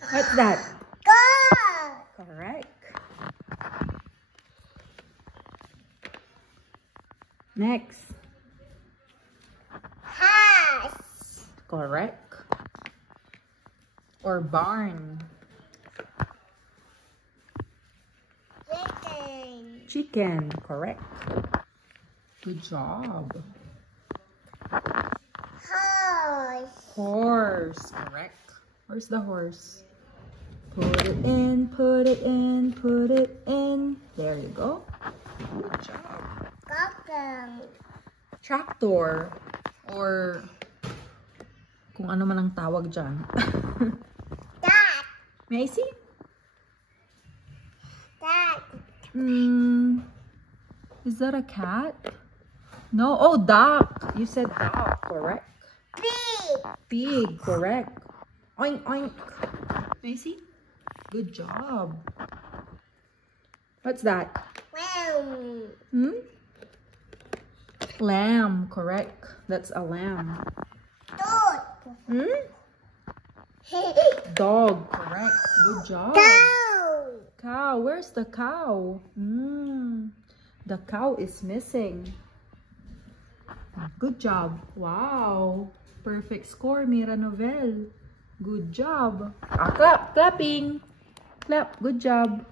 What's that? Car. Correct. Next. House. Correct. Or barn. Chicken. Chicken. Correct. Good job. Horse. Horse. Correct. Where's the horse? Put it in, put it in, put it in. There you go. Good job. Goggle. Tractor. Or kung ano man ang tawag dyan. Dad. May I see? Dad. Is that a cat? No. Oh, duck. You said duck. Correct. Pig. Pig. Correct. Oink, oink. May I see? Good job. What's that? Lamb. Lamb. Correct. That's a lamb. Dog. Dog. Correct. Good job. Cow. Cow. Where's the cow? The cow is missing. Good job. Wow. Perfect score, Mira Novel. Good job. Clap. Clapping. Clap. Good job.